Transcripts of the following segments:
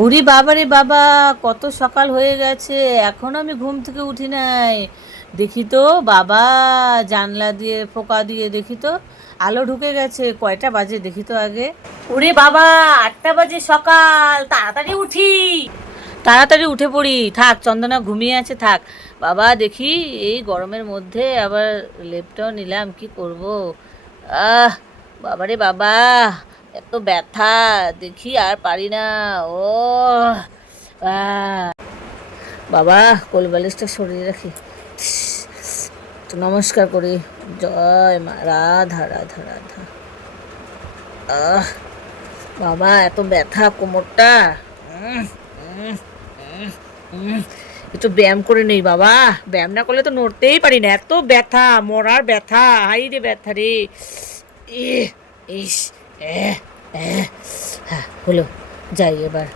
ওরে বাবা রে বাবা, কত সকাল হয়ে গেছে, এখনো আমি ঘুম থেকে উঠি নাই। দেখি তো বাবা, জানলা দিয়ে পোকা দিয়ে দেখি তো আলো ঢুকে গেছে। কয়টা বাজে দেখি তো আগে। ওরে বাবা, 8টা বাজে সকাল, তাড়াতাড়ি উঠি। তাড়াতাড়ি উঠে পড়ি, থাক চন্দনা ঘুমিয়ে আছে থাক। বাবা দেখি, এই গরমের মধ্যে আবার লেপটাও নিলাম, কি করব। আহ বাবারে বাবা, এত ব্যথা, দেখি আর পারি না। ও আহ বাবা, কোলবালিশটা সরিয়ে রাখি, একটু নমস্কার করি। জয় মা, রাধা রাধা রাধা। আহ বাবা, এত ব্যথা কোমরটা। উম, উম, উম, উম। একটু ব্যায়াম করে নেই বাবা, ব্যায়াম না করলে তো নড়তেই পারি না, এত ব্যথা, মরার ব্যথা, হাই রে ব্যথা রে। ইহ, ইস, এহ, এহ। হ্যাঁ হলো, যাই এবার।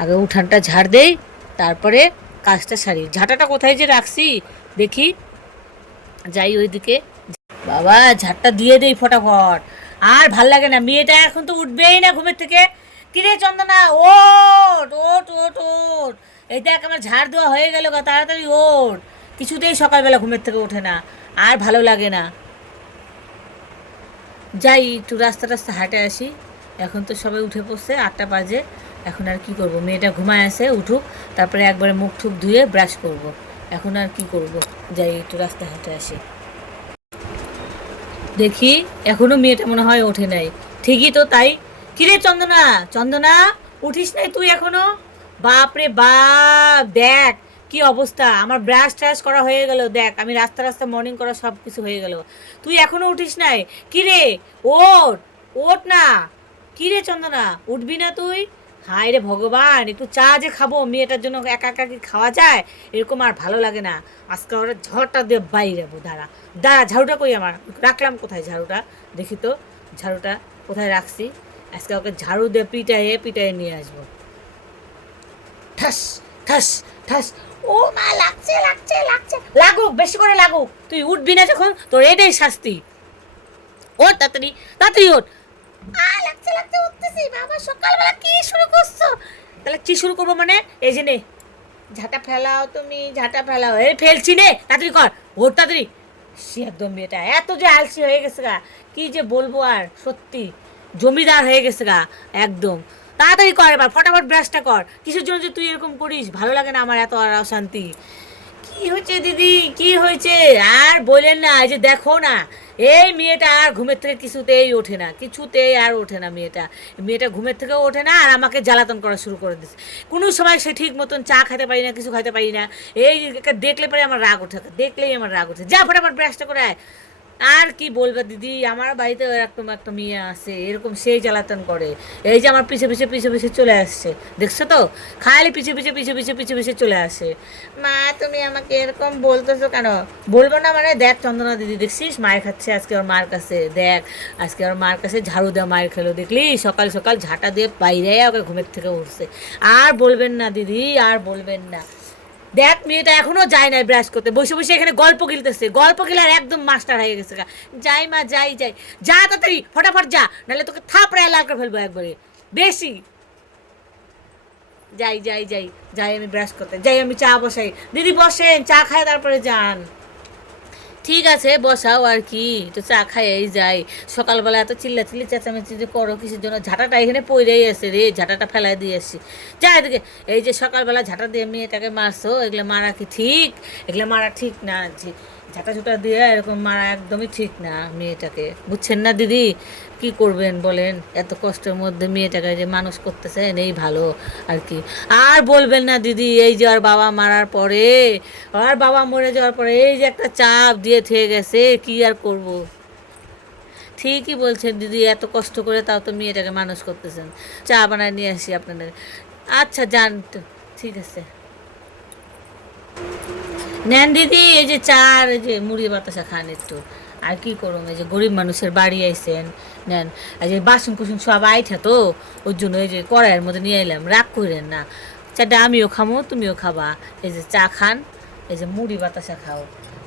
আগে উঠানটা ঝাড় দেই, তারপরে কাজটা সারি। ঝাঁটাটা কোথায় যে রাখছি দেখি, যাই ওইদিকে। বাবা, ঝাড়টা দিয়ে দেই ফটাফট। আর ভাল লাগে না, মেয়েটা এখন তো উঠবেই না ঘুমের থেকে। কিরে চন্দনা, ওঠ ওঠ ওঠ ওঠ। এই দেখ আমার ঝাড় দেওয়া হয়ে গেল গা, তাড়াতাড়ি ওঠ। কিছুতেই সকালবেলা ঘুমের থেকে ওঠে না, আর ভালো লাগে না। যাই একটু রাস্তা রাস্তা হাঁটে আসি। এখন তো সবাই উঠে পড়ছে, 8টা বাজে। এখন আর কি করব, মেয়েটা ঘুমায় আছে, উঠুক, তারপরে একবারে মুখ ঠুক ধুয়ে ব্রাশ করব। এখন আর কি করব, যাই একটু রাস্তা হাঁটে আসি। দেখি, এখনো মেয়েটা মনে হয় ওঠে নাই। ঠিকই তো তাই। কিরে চন্দনা, চন্দনা, উঠিস নাই তুই এখনো? বাপ রে বাপ, দেখ কি অবস্থা, আমার ব্রাশ ট্রাশ করা হয়ে গেল, দেখ আমি রাস্তা রাস্তা মর্নিং করা সব কিছু হয়ে গেল, তুই এখনো উঠিস নাই? কিরে, ওঠ, ওঠ না। কিরে চন্দনা, উঠবি না তুই? হায় রে ভগবান, একটু চা যে খাবো, মেয়েটার জন্য একা একা কি খাওয়া যায়? এরকম আর ভালো লাগে না। আজকে ওরা ঝড়টা দিয়ে বাইরে দাঁড়া। দাঁড়া, ঝাড়ুটা কই আমার, রাখলাম কোথায় ঝাড়ুটা? দেখি তো ঝাড়ুটা কোথায় রাখছি। আজকে ওকে ঝাড়ু দিয়ে পিটাইয়ে পিটাইয়ে নিয়ে আসবো। ঠাস ঠাস ঠাস। ও মা, লাগছে লাগছে লাগছে, লাগুক, বেশি করে লাগুক। তুই উঠবি না যখন, তোর এটাই শাস্তি। ওঠ তাড়াতাড়ি, তাড়াতাড়ি ওঠ। লাগছে লাগছে, উঠতেছি। বাবা, সকালবেলা কি শুরু করছো? তাহলে কি শুরু করবো মানে? এই যে নে, ঝাঁটা ফেলাও, তুমি ঝাঁটা ফেলাও। এই ফেলছি নে, তাড়াতাড়ি কর, ওর তাড়াতাড়ি। সে একদম মেয়েটা এত যে আলসি হয়ে গেছে গা, কি যে বলবো আর, সত্যি জমিদার হয়ে গেছে গা একদম। তাড়াতাড়ি কর এবার, ফটাফট ব্রাশটা কর। কিসের জন্য যে তুই এরকম করিস, ভালো লাগে না আমার এত আর অশান্তি। কি হয়েছে দিদি, কি হয়েছে? আর বলেন না, এই যে দেখো না, এই মেয়েটা আর ঘুমের থেকে কিছুতেই ওঠে না, কিছুতেই আর ওঠে না মেয়েটা। মেয়েটা ঘুমের থেকেও ওঠে না, আর আমাকে জ্বালাতন করা শুরু করে দিচ্ছে। কোনো সময় সে ঠিক মতন চা খেতে পারি না, কিছু খাইতে পারি না। এই দেখলে পরে আমার রাগ ওঠে, দেখলেই আমার রাগ ওঠে। যা ফটাফট ব্রাশটা করে আয়। আর কি বলবে দিদি, আমার বাড়িতে এরকম একটা মেয়ে আছে, এরকম সেই জ্বালাতন করে। এই যে আমার পিছে পিছে পিছে পিছে চলে আসছে, দেখছো তো, খালি পিছে পিছে পিছে পিছে পিছে পিছে চলে আসে। মা, তুমি আমাকে এরকম বলতেছো কেন? বলবো না মানে, দেখ চন্দনা দিদি, দেখছিস মায়ের খাচ্ছে আজকে ওর মার কাছে, দেখ আজকে ওর মার কাছে ঝাড়ু দেওয়া মায়ের খেলো, দেখলি সকাল সকাল ঝাঁটা দিয়ে বাইরে ওকে ঘুমের থেকে উঠছে। আর বলবেন না দিদি, আর বলবেন না। দেখ মেয়েটা এখনো যায় না ব্রাশ করতে, বসে বসে এখানে গল্প গিলতেছে, গল্প গিলার একদম মাস্টার হয়ে গেছে। যাই মা, যাই যাই, যা তাড়াতাড়ি ফটাফট যা, নাহলে তোকে থাপড়ায় লাল করে ফেলবো একবারে, বেশি। যাই যাই যাই, যাই আমি ব্রাশ করতে, যাই আমি চা বসাই। দিদি বসেন, চা খায় তারপরে যান। ঠিক আছে বসাও, আর কি, তো চা খাইয়েই যাই। সকালবেলা এত চিল্লাচিল্লি চেঁচামেচি যে করো কিসের জন্য? ঝাঁটাটা এখানে পড়েই আছে রে, ঝাঁটাটা ফেলাই দিয়ে আসি। যা এদিকে। এই যে সকালবেলা ঝাঁটা দিয়ে মেয়েটাকে মারছো, এগুলো মারা কি ঠিক? এগুলো মারা ঠিক না, ঝাঁটা ঝুটা দিয়ে এরকম মারা একদমই ঠিক না মেয়েটাকে, বুঝছেন না দিদি? কি করবেন বলেন, এত কষ্টের মধ্যে মেয়েটাকে যে মানুষ করতেছেন, এই ভালো আর কি। আর বলবেন না দিদি, এই যে আর বাবা মারার পরে, আর বাবা মরে যাওয়ার পরে এই যে একটা চাপ দিয়ে থেকে গেছে, কি আর করব। ঠিকই বলছেন দিদি, এত কষ্ট করে তাও তো মেয়েটাকে মানুষ করতেছেন। চা বানায় নিয়ে আসি আপনাদের। আচ্ছা যান তো, ঠিক আছে। নেন দিদি, এই যে চা আর এই যে মুড়ি বাতাসা খান একটু। আর কি করুন, এই যে গরিব মানুষের বাড়ি আইসেন, নেন। আর যে বাসন কুসুন সব আইঠা তো, ওর জন্য এই যে কড়াইয়ের মধ্যে নিয়ে এলাম, রাগ করেন না। চাটা আমিও খামো, তুমিও খাবা। এই যে চা খান, এই যে মুড়ি বাতাসা খাও।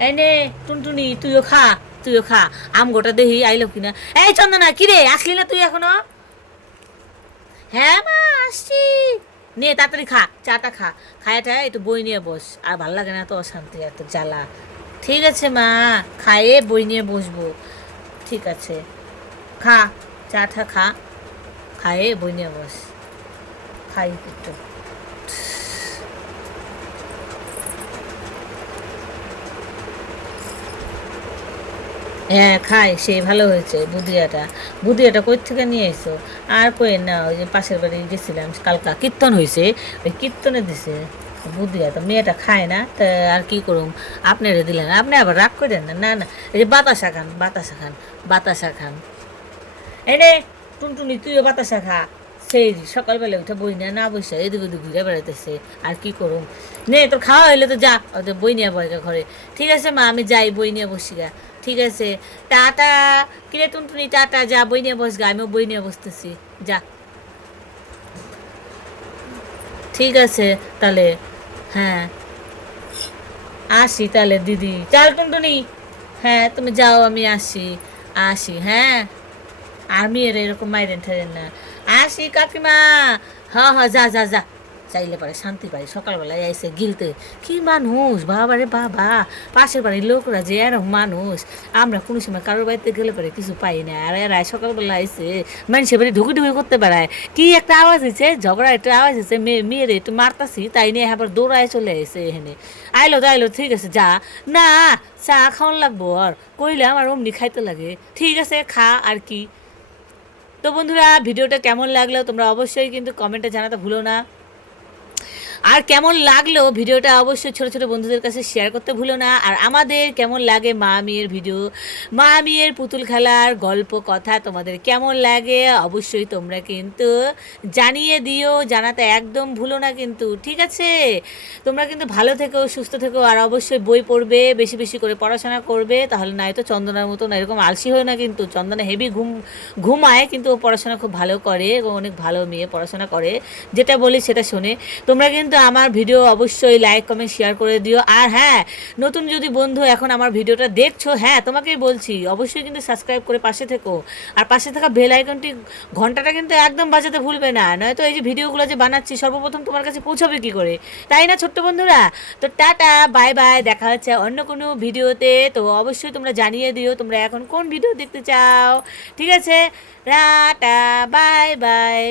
এই নে টুনটুনি, তুইও খা, তুইও খা। আম গোটা দেহি আইলো কিনা। এই চন্দনা, কিরে আসলি না তুই এখনো? হ্যাঁ মা, আসছি। নে তাড়াতাড়ি খা, চাটা খা, খায়াটা একটু বই নিয়ে বস। আর ভাল লাগে না তো, অশান্তি এত জ্বালা। ঠিক আছে মা, খায়ে বই নিয়ে বসবো। ঠিক আছে, খা, চাটা খা, খায়ে বই নিয়ে বস। খাই একটু। হ্যাঁ খাই, সে ভালো হয়েছে বুধিয়াটা। বুধিয়াটা কই থেকে নিয়ে এসো? আর কই না, ওই যে পাশের বাড়ি গেছিলাম কালকা, কীর্তন হয়েছে, ওই কীর্তনে দিছে বুধিয়া। তো মেয়েটা খায় না, তা আর কি করুম, আপনারে দিলেন, আপনি আবার রাগ করেন না। না না, এই যে বাতাসা খান, বাতাসা খান, বাতাসা খান। এই রে টুনটুনি, তুইও বাতাসা খা। সেই সকালবেলা উঠে বই নিয়ে না বসে এদিক ওদিক ঘুরে বেড়াইতেছে। আর কি করুম, নে তোর খাওয়া হইলে তো যা, ওদের বই নিয়ে বয়গা ঘরে। ঠিক আছে মা, আমি যাই, বই নিয়ে বসি গা। ঠিক আছে, টাটা। কিরে টুনটুনি, টাটা, যা বই নিয়ে বস গা, আমিও বই নিয়ে বসতেছি, যা। ঠিক আছে তাহলে, হ্যাঁ আসি তাহলে দিদি, চল টুনটুনি। হ্যাঁ তুমি যাও, আমি আসি। আসি, হ্যাঁ। আর মেয়ের এরকম মাইরেন ঠেরেন না। আসি কাকিমা। হ্যাঁ হ্যাঁ, যা যা যা। চাইলে পারে শান্তি পাই, সকালবেলায় আইসে গিলতে। কি মানুষ বাবা রে বাবা, পাশের বাড়ির লোকরা যে এরকম মানুষ। আমরা কোনো সময় কারোর বাড়িতে গেলে পারে কিছু পাই না, আর এরাই সকালবেলা আইসে মানুষের বাড়ি ঢুকে ঢুকে করতে বেড়ায়। কি একটা আওয়াজ হয়েছে, ঝগড়া একটা আওয়াজ হয়েছে, মেয়েরে একটু মারতাছি, তাই নিয়ে আবার দৌড়ায় চলে আসে এখানে। আইলো তো আইলো, ঠিক আছে যা। না, চা খাওয়ান লাগবো, আর কইলে আমার অমনি খাইতে লাগে। ঠিক আছে খা, আর কি। তো বন্ধুরা, ভিডিওটা কেমন লাগলো তোমরা অবশ্যই কিন্তু কমেন্টে জানাতে ভুলো না। আর কেমন লাগলো ভিডিওটা অবশ্যই ছোটো ছোটো বন্ধুদের কাছে শেয়ার করতে ভুলো না। আর আমাদের কেমন লাগে মা মেয়ের ভিডিও, মা মেয়ের পুতুল খেলার গল্প কথা তোমাদের কেমন লাগে অবশ্যই তোমরা কিন্তু জানিয়ে দিও, জানাতে একদম ভুলো না কিন্তু, ঠিক আছে? তোমরা কিন্তু ভালো থেকো, সুস্থ থেকো, আর অবশ্যই বই পড়বে, বেশি বেশি করে পড়াশোনা করবে, তাহলে নয়তো চন্দনার মতো না এরকম আলসি হয় না কিন্তু। চন্দনা হেভি ঘুমায়, কিন্তু ও পড়াশোনা খুব ভালো করে, ও অনেক ভালো মেয়ে, পড়াশোনা করে, যেটা বলি সেটা শোনে। তোমরা কিন্তু আমার ভিডিও অবশ্যই লাইক কমেন্ট শেয়ার করে দিও। আর হ্যাঁ, নতুন যদি বন্ধু এখন আমার ভিডিওটা দেখছো, হ্যাঁ তোমাকেই বলছি, অবশ্যই কিন্তু সাবস্ক্রাইব করে পাশে থেকো। আর পাশে থাকা বেল আইকনটি, ঘন্টাটা কিন্তু একদম বাজাতে ভুলবে না, নয়তো এই যে ভিডিওগুলো যে বানাচ্ছি সর্বপ্রথম তোমার কাছে পৌঁছবে কি করে, তাই না ছোট্ট বন্ধুরা? তো টাটা, বাই বাই, দেখা হচ্ছে অন্য কোনো ভিডিওতে। তো অবশ্যই তোমরা জানিয়ে দিও তোমরা এখন কোন ভিডিও দেখতে চাও, ঠিক আছে? Tata, bye bye.